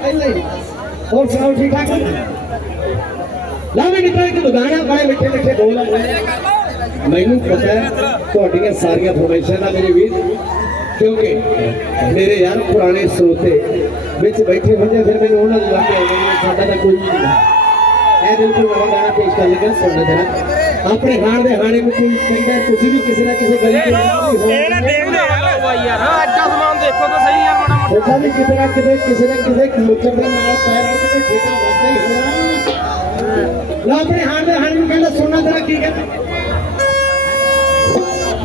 ਪਹਿਲਾਂ ਹੀ ਹੋਰ ਸੁਣਾਓ ਠੀਕ ਠਾਕ ਲਾ ਮੈਂ ਨਿਕਲ ਇੱਕ ਦੁਕਾਨਾ ਬੜੇ ਮਿੱਠੇ ਮਿੱਠੇ ਬੋਲ ਆ ਮੈਨੂੰ ਪਤਾ ਹੈ ਤੁਹਾਡੀਆਂ ਸਾਰੀਆਂ ਫਰਮਾਇਸ਼ਾਂ ਦਾ ਮੇਰੇ ਵੀਰ ਕਿਉਂਕਿ ਮੇਰੇ ਯਾਰ ਪੁਰਾਣੇ ਸਰੋਤੇ ਵਿੱਚ ਬੈਠੇ ਹੁੰਦੇ ਫਿਰ ਮੈਨੂੰ ਉਹਨਾਂ ਨੂੰ ਲੱਗ ਗਿਆ ਸਾਡਾ ਤਾਂ ਕੋਈ ਨਹੀਂ ਇਹ ਬਿਲਕੁਲ ਨਵਾਂ ਗਾਣਾ ਪੇਸ਼ ਕਰ ਲੇਗਾ ਸੁਣਨਾ ਜਰਾ ਆਪਣੇ ਹਾਣ ਦੇ ਹਾਣੇ ਨੂੰ ਕੋਈ ਕਹਿੰਦਾ ਤੁਸੀਂ ਵੀ ਕਿਸੇ ਨਾ ਕਿਸੇ ਗਲੀ ਦੇ ਨਾਲ ਹੀ। ਇਹ ਨਾ ਹੋ ਦੇਖਦੇ ਆ ਬਾਈ ਯਾਰ ਐਡਾ ਸਮਾਨ ਦੇਖੋ ਤਾਂ ਸਹੀ ਯਾਰ ਮਾੜਾ ਮੋਟਾ। ਉਹਦਾ ਵੀ ਕਿਤੇ ਨਾ ਕਿਤੇ ਕਿਸੇ ਨਾ ਕਿਸੇ ਮੁੱਚਰ ਦੇ ਨਾਲ ਪੈਰ ਰੱਖ ਕੇ ਠੇਕਾ ਵੱਜਦਾ ਹੀ ਹੋਣਾ। ਲਓ ਆਪਣੇ ਹਾਣ ਦੇ ਹਾਣ ਨੂੰ ਕਹਿੰਦਾ ਸੁਣਨਾ ਜਰਾ ਕੀ ਕਹਿੰਦਾ?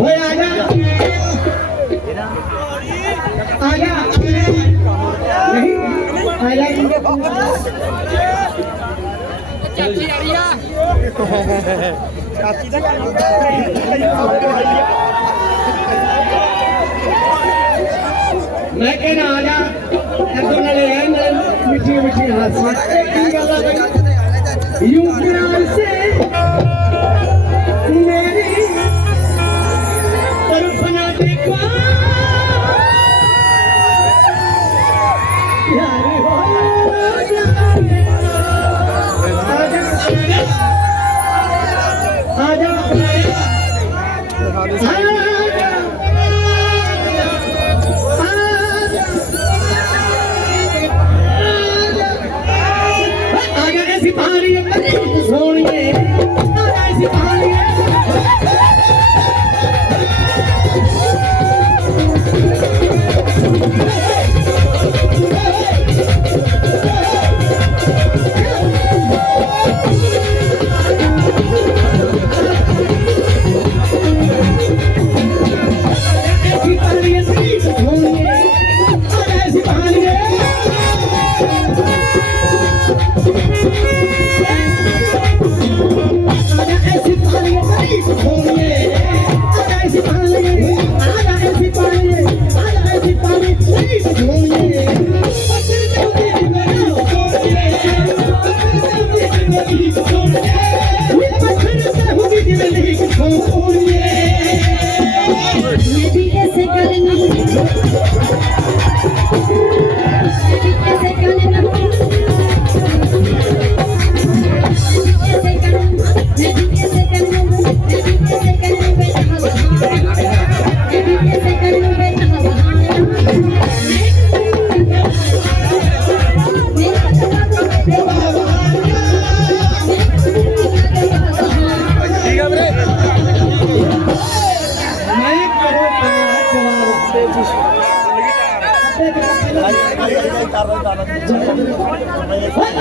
ਓਏ ਆ ਜਾ। ਆ ਜਾ। ਨਹੀਂ ਆ ਜਾ। ਚਾਚੀ ਆ ਰਹੀ ਆ। ਚਾਚੀ ਦਾ ਕੰਮ ਮੈਂ ਕਹਿੰਦਾ ਆ ਜਾ ਇੱਧਰ ਨਾਲੇ ਰਹਿ ਨਾਲੇ ਮਿੱਠੀ ਮਿੱਠੀ ਹਾਸੀ ਕੀ ਗੱਲ ਆ ਬਈ ਯੂ ਪਿਆਰ ਸੇ ਮੇਰੀ ਤਰਫ ਨਾ ਦੇਖੋ ਯਾਰ ਆ ਜਾ ਆ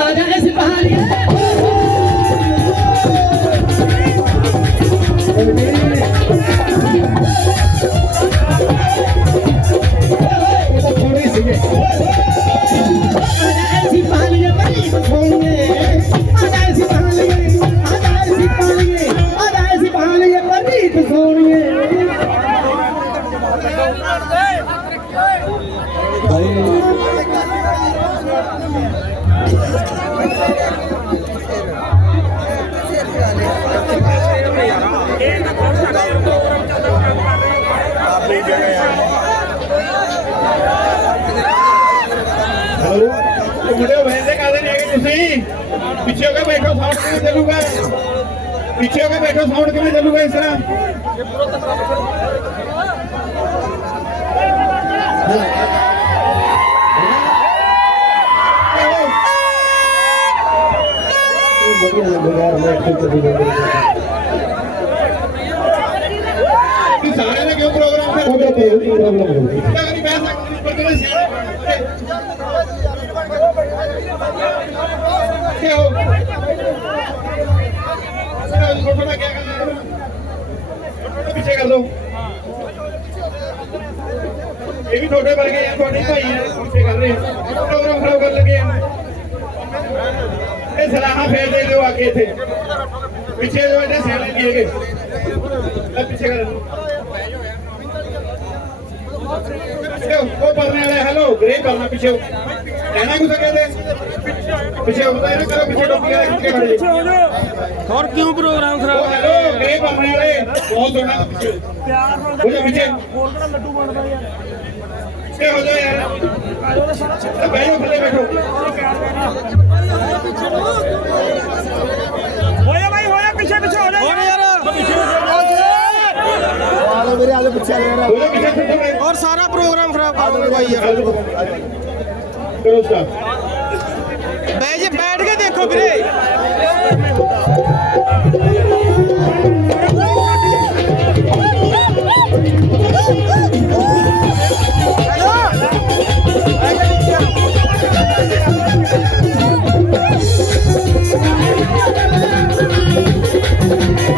أنا اسف اهالي मुझे वैसे का साउंड के चलूँगा इस तरह ਸਾਰਿਆਂ ਨੇ ਕਿਉਂ ਪ੍ਰੋਗਰਾਮ ਤੇ ਉਹਦੇ ਤੇ ਪ੍ਰੋਬਲਮ ਹੋ ਗਈ। ਨਹੀਂ ਬਹਿ ਸਕਦੇ ਪਰ ਜਿਹੜੇ ਸਿਆਣੇ ਕੀ ਹੋ ਫੋਟੋ ਦਾ ਕੀ ਕਰਨਾ ਪਿੱਛੇ ਕਰ ਦੋ ਇਹ ਵੀ ਤੁਹਾਡੇ ਵਰਗੇ ਆ ਤੁਹਾਡੇ ਭਾਈ ਆ ਪਿੱਛੇ ਕਰ ਰਹੇ। ਪ੍ਰੋਗਰਾਮ ਖਰਾਬ ਕਰਨ ਲੱਗੇ ਆ। ਇਹ ਸਲਾਹਾਂ ਫੇਰ ਦੇ ਦਿਓ ਕੇ ਇੱਥੇ। ਪਿੱਛੇ ਜੋ ਇਹਦੇ ਸਿਆਣੇ ਨਹੀਂ ਹੈਗੇ। ਲੈ ਪਿੱਛੇ ਕਰ ਪਿੱਛੇ ਉਹ ਪਰਨੇ ਵਾਲੇ ਹੈਲੋ ਗ੍ਰੇ ਕਰਨਾ ਪਿੱਛੇ ਕਹਿਣਾ ਕੁਛ ਕਹਿੰਦੇ? ਪਿੱਛੇ ਹੁੰਦਾ ਇਹ ਨਾ ਕਰੋ ਪਿੱਛੇ ਟੋਪੀ ਵਾਲੇ ਖਿੱਚ ਕੇ ਖੜੇ ਜੀ। ਹੋਰ ਕਿਉਂ ਪ੍ਰੋਗਰਾਮ ਖਰਾਬ ਹੈਲੋ ਗ੍ਰੇ ਪਰਨੇ ਵਾਲੇ ਬਹੁਤ ਸੋਹਣਾ ਪਿੱਛੇ ਪਿਆਰ ਨਾਲ ਪਿੱਛੇ। ਹੋਰ ਕਿਹੜਾ ਲੱਡੂ ਬਣਦਾ ਯਾਰ। इकट्ठे हो बैठो। और सारा प्रोग्राम खराब कर दूँगा यार। बैठ के देखो फिर